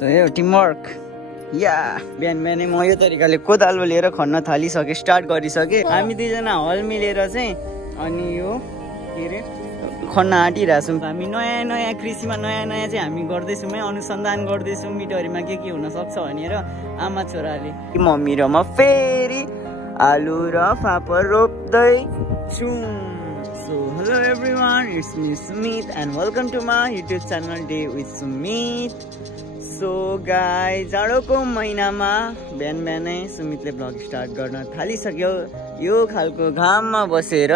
So यो teamwork या बिहान बिहानै म यो तरिकाले कोदालो लिएर खन्न थालिसकेँ, स्टार्ट गरिसकेँ। हामी दुईजना हल मिलेर चाहिँ अनि यो के अरे खन्न आँटिरहेको छौँ। हामी नयाँ नयाँ कृषिमा नयाँ नयाँ चाहिँ हामी गर्दैछौँ है, अनुसन्धान गर्दैछौँ मिटहरूमा के हुनसक्छ भनेर। आमा छोराले मम्मी र म फेरि आलु र फापर रोप्दैछौँ। So hello everyone, it's me Sumit and welcome to my YouTube channel Day with Sumit. So guys, जाडोको महिनामा बिहान बिहानै सुमितले ब्लग स्टार्ट गर्न थालिसक्यो। यो खालको घाममा बसेर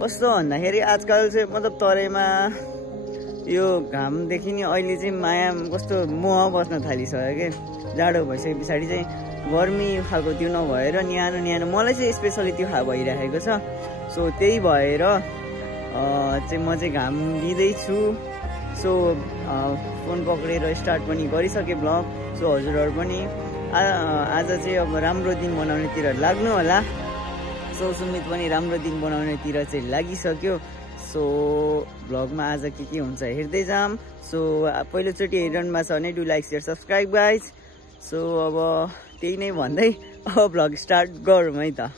कस्तो भन्दाखेरि आजकल चाहिँ मतलब तराईमा यो घामदेखि नि अहिले चाहिँ माया कस्तो मोह बस्न थालिसक्यो के। जाडो भइसके पछाडि चाहिँ गर्मी खालको त्यो नभएर न्यानो न्यानो मलाई चाहिँ स्पेसली त्यो भइरहेको छ। सो त्यही भएर चाहिँ म चाहिँ घाम लिँदैछु। सो फोन पक्रेर स्टार्ट पनि गरिसकेँ ब्लग। सो हजुरहरू पनि आज चाहिँ अब राम्रो दिन बनाउनेतिर लाग्नु होला। सो सुमित पनि राम्रो दिन बनाउनेतिर चाहिँ लागिसक्यो। सो ब्लगमा आज के हुन्छ हेर्दै जाम। सो पहिलोचोटि हेरिरहनु भएको छ भने do like share subscribe guys. So अब त्यही नै भन्दै अब ब्लग स्टार्ट गरौँ है त।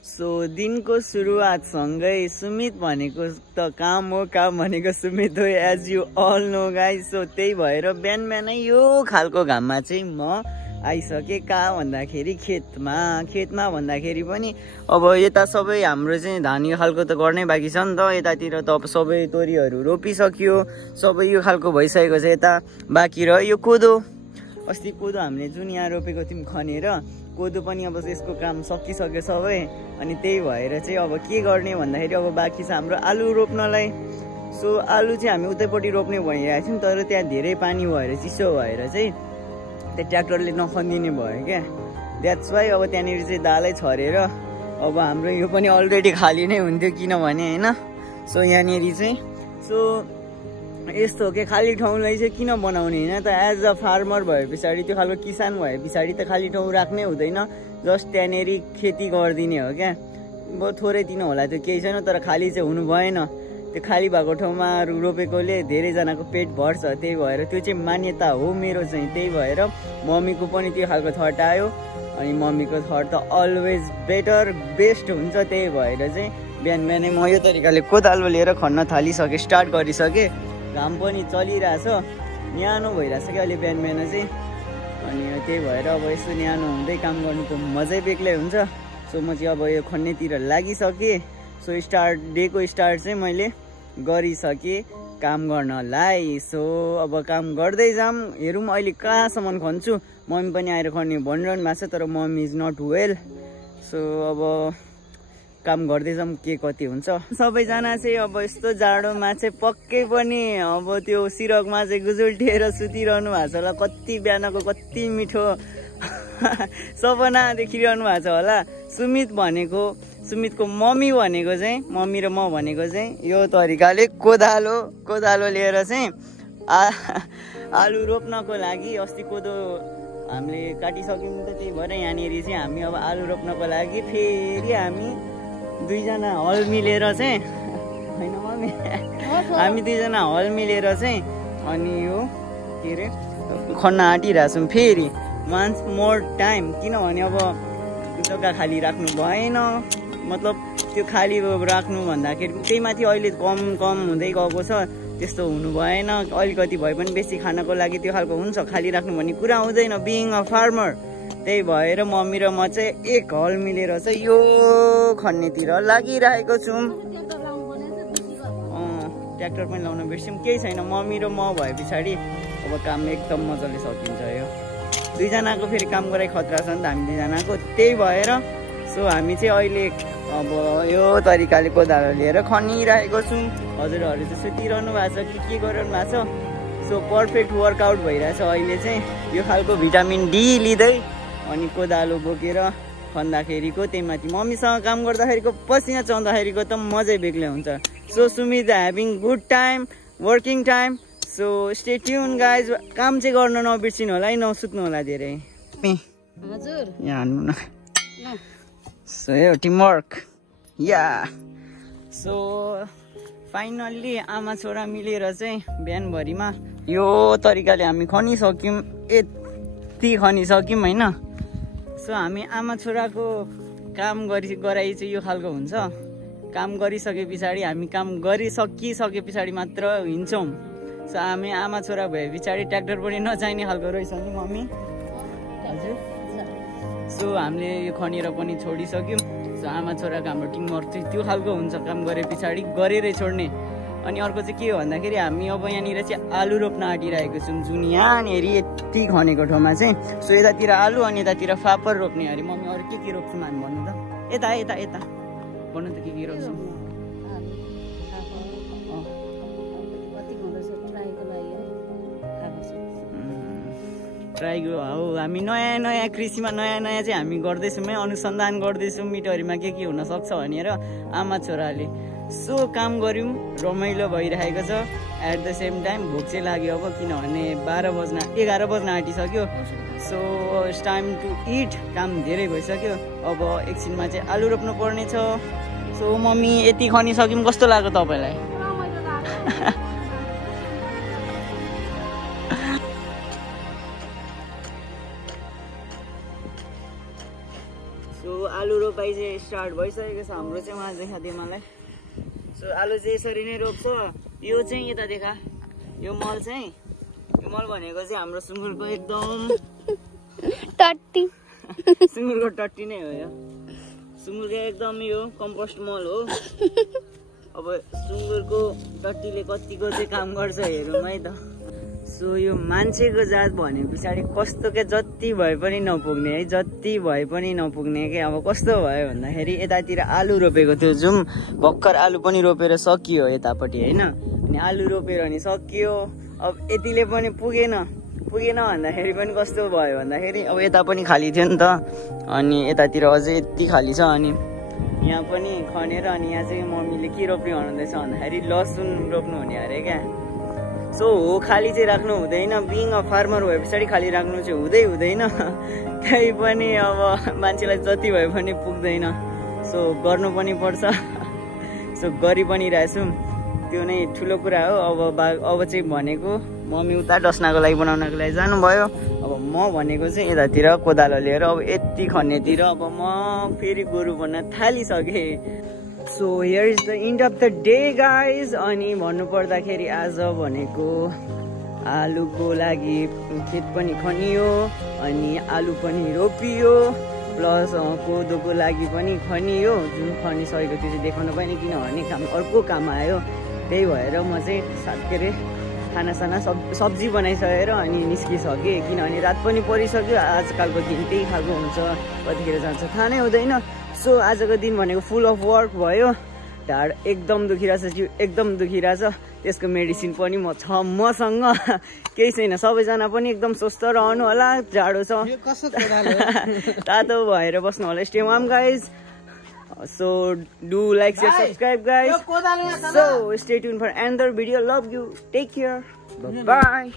सो दिनको सुरुवातसँगै सुमित भनेको त काम हो, काम भनेको सुमित हो as you all know guys. So त्यही भएर बिहान बिहानै यो खालको घाममा चाहिँ म आइसकेँ। कहाँ भन्दाखेरि खेतमा भन्दाखेरि पनि अब यता सबै हाम्रो चाहिँ धान यो खालको त गर्नै बाँकी छ नि त। यतातिर त अब सबै तोरीहरू रोपिसक्यो, सबै यो खालको भइसकेको छ। यता बाँकी र यो कोदो, अस्ति कोदो हामीले जुन यहाँ रोपेको थियौँ खनेर, कोदो पनि अब यसको काम सकिसक्यो सबै। अनि त्यही भएर चाहिँ अब के गर्ने भन्दाखेरि अब बाँकी छ हाम्रो आलु रोप्नलाई। सो आलु चाहिँ हामी उतैपट्टि रोप्ने भइरहेको छौँ, तर त्यहाँ धेरै पानी भएर चिसो भएर चाहिँ त्यो ट्र्याक्टरले नखनिदिने भयो क्या। द्याट्स वाइ अब त्यहाँनिर चाहिँ दालै छरेर अब हाम्रो यो पनि अलरेडी खाली नै हुन्थ्यो किनभने होइन। सो यहाँनिर चाहिँ सो यस्तो हो कि खाली ठाउँलाई चाहिँ किन बनाउने होइन त। एज अ फार्मर भए पछाडि त्यो खालको किसान भए पछाडि त खाली ठाउँ राख्नै हुँदैन, जस्ट त्यहाँनिर खेती गरिदिने हो क्या। अब थोरै दिनु होला त्यो केही छैन, तर खाली चाहिँ हुनु भएन। त्यो खाली भएको ठाउँमा रोपेकोले धेरैजनाको पेट भर्छ, त्यही भएर त्यो चाहिँ मान्यता हो मेरो चाहिँ। त्यही भएर मम्मीको पनि त्यो खालको थट आयो अनि मम्मीको थट त अलवेज बेस्ट हुन्छ। त्यही भएर चाहिँ बिहान बिहानै म यो तरिकाले कोदालो लिएर खन्न थालिसकेँ, स्टार्ट गरिसकेँ। घाम पनि चलिरहेछ, न्यानो भइरहेछ क्या अहिले बिहान बिहान चाहिँ। अनि त्यही भएर अब यसो न्यानो हुँदै काम गर्नुको मजै बेग्लै हुन्छ। सो म चाहिँ अब यो खन्नेतिर लागिसकेँ। सो डेको स्टार्ट चाहिँ मैले गरिसकेँ काम गर्नलाई। सो अब काम गर्दै जाम, हेरौँ अहिले कहाँसम्म खन्छु। मम्मी पनि आएर खन्ने भनिरहनु भएको छ, तर mummy is not well. So अब काम गर्दै जाऊँ के कति हुन्छ। सबैजना चाहिँ अब यस्तो जाडोमा चाहिँ पक्कै पनि अब त्यो सिरकमा चाहिँ गुजुल्टिएर सुतिरहनु भएको छ होला। कति बिहानको कति मिठो सपना देखिरहनु भएको छ होला। सुमितको मम्मी भनेको चाहिँ, मम्मी र म भनेको चाहिँ यो तरिकाले कोदालो लिएर चाहिँ आलु रोप्नको लागि। अस्ति कोदो हामीले काटिसक्यौँ त, त्यही भएर यहाँनिर चाहिँ हामी अब आलु रोप्नको लागि फेरि हामी दुईजना हल मिलेर चाहिँ होइन मम्मी हामी दुईजना हल मिलेर चाहिँ अनि यो के अरे खन्न आँटिरहेको छौँ फेरि वान्स मोर टाइम। किनभने अब जग्गा खाली राख्नु भएन, मतलब त्यो खाली राख्नु भन्दाखेरि त्यही माथि अहिले कम हुँदै गएको छ, त्यस्तो हुनु भएन। अलिकति भए पनि बेसी खानको लागि त्यो खालको हुन्छ, खाली राख्नु भन्ने कुरा हुँदैन बिइङ अ फार्मर। त्यही भएर मम्मी र म चाहिँ एक हल मिलेर चाहिँ यो खन्नेतिर लागिरहेको छौँ। ट्र्याक्टर पनि लाउन बिर्स्यौँ, केही छैन। मम्मी र म भए पछाडि अब काम एकदम मजाले सकिन्छ। यो दुईजनाको फेरि काम गराइ खतरा छ नि त हामी दुईजनाको। त्यही भएर सो हामी चाहिँ अहिले अब यो तरिकाले कोदालो लिएर खनिरहेको छौँ। हजुरहरू चाहिँ सुतिरहनु भएको छ कि के गरिरहनु भएको छ। सो पर्फेक्ट वर्कआउट भइरहेछ अहिले चाहिँ यो खालको भिटामिन डी लिँदै अनि कोदालो बोकेर खन्दाखेरिको, त्यही माथि मम्मीसँग काम गर्दाखेरिको पसिना चलाउँदाखेरिको त मजै बेग्लै हुन्छ। So Sumit having good time, working time. So stay tune guys. काम चाहिँ गर्न नबिर्सिनु होला है, नसुत्नु होला धेरै। हजुर यहाँ हान्नु न। सो यो टिमवर्क या। सो फाइनल्ली आमा छोरा मिलेर चाहिँ बिहानभरिमा यो तरिकाले हामी खनिसक्यौँ, यति खनिसक्यौँ होइन। सो हामी आमा छोराको काम गराइ चाहिँ यो खालको हुन्छ। काम गरिसके पछाडि हामी काम गरिसकिसके पछाडि मात्र हिँड्छौँ। सो हामी आमा छोरा भए पछाडि ट्र्याक्टर पनि नचाहिने खालको रहेछ नि मम्मी। हजुर। सो हामीले यो खनेर पनि छोडिसक्यौँ। सो आमा छोराको हाम्रो टिमवर्क चाहिँ त्यो खालको हुन्छ, काम गरे पछाडि गरेरै छोड्ने। अनि अर्को चाहिँ के हो भन्दाखेरि हामी अब यहाँनिर चाहिँ आलु रोप्न आँटिरहेको छौँ, जुन यहाँनिर यति खनेको ठाउँमा चाहिँ। सो यतातिर आलु अनि यतातिर फापर रोप्ने अरे। मम्मी अरू के रोप्छौँ हामी भन्नु त? यता यता यता भन्नु त के रोप्छौँ? ट्राईको हो, हामी नयाँ कृषिमा नयाँ चाहिँ हामी गर्दैछौँ है, अनुसन्धान गर्दैछौँ मिटरीमा के हुनसक्छ भनेर आमा छोराले। सो काम गऱ्यौँ, रमाइलो भइरहेको छ। एट द सेम टाइम भोक चाहिँ लाग्यो अब, किनभने 11 बज्न आँटिसक्यो। So it's time to eat. काम धेरै भइसक्यो, अब एकछिनमा चाहिँ आलु रोप्नु पर्ने छ। सो मम्मी यति खनिसक्यौँ, कस्तो लाग्यो तपाईँलाई? सो आलु रोपाइ चाहिँ स्टार्ट भइसकेको छ हाम्रो चाहिँ। उहाँ देखादियो मलाई। सो आलु चाहिँ यसरी नै रोप्छ। यो चाहिँ यता देखा, यो मल चाहिँ, यो मल भनेको चाहिँ हाम्रो सुँगुरको एकदम टट्टी सुँगुरको टट्टी नै हो यो। सुँगुरको एकदम यो कम्पोस्ट मल हो। अब सुँगुरको टट्टीले कतिको चाहिँ काम गर्छ हेरौँ है त। सो यो मान्छेको जात भने पछाडि कस्तो के जति भए पनि नपुग्ने है, जति भए पनि नपुग्ने के। अब कस्तो भयो भन्दाखेरि यतातिर आलु रोपेको थियो, जुम भर्खर आलु पनि रोपेर सकियो यतापट्टि होइन। अनि आलु रोपेर अनि सकियो। अब यतिले पनि पुगेन भन्दाखेरि पनि कस्तो भयो भन्दाखेरि अब यता पनि खाली थियो नि त, अनि यतातिर अझै यति खाली छ। अनि यहाँ पनि खनेर अनि यहाँ चाहिँ मम्मीले के रोप्ने भन्नुहुँदैछ भन्दाखेरि लसुन रोप्नु हुने अरे क्या। सो हो, खाली चाहिँ राख्नु हुँदैन। बिङ अ फार्मर भए पछाडि खाली राख्नु चाहिँ हुँदैन। त्यही पनि अब मान्छेलाई जति भए पनि पुग्दैन। सो गर्नु पनि पर्छ। सो गरि पनि रहेछौँ, त्यो नै ठुलो कुरा हो। अब चाहिँ भनेको मम्मी उता डस्नाको लागि बनाउनको लागि जानुभयो। अब म भनेको चाहिँ यतातिर कोदालो लिएर अब यति खन्नेतिर अब म फेरि गोरु बन्न थालिसकेँ। So here is the end of the day guys. अनि भन्नुपर्दाखेरि आज भनेको आलुको लागि खेत पनि खनियो, अनि आलु पनि रोपियो, प्लस कोदोको लागि पनि खनियो। जुन खनिसकेको त्यो चाहिँ देखाउनु पाएन किनभने अर्को काम आयो। त्यही भएर म चाहिँ के अरे खानासाना सब्जी बनाइसकेर अनि निस्किसकेँ, किनभने रात पनि परिसक्यो। आजकलको दिन त्यही खालको हुन्छ, कतिखेर जान्छ थाहा नै हुँदैन। सो आजको दिन भनेको फुल अफ वर्क भयो। ढाड एकदम दुखिरहेछ, जिउ एकदम दुखिरहेछ। त्यसको मेडिसिन पनि मसँग केही छैन। सबैजना पनि एकदम स्वस्थ रहनु होला। जाडो छ, तातो भएर बस्नु होला। Stay home guys. So do like, share, subscribe guys. So stay tuned for another video. Love you. Take care. Bye bye.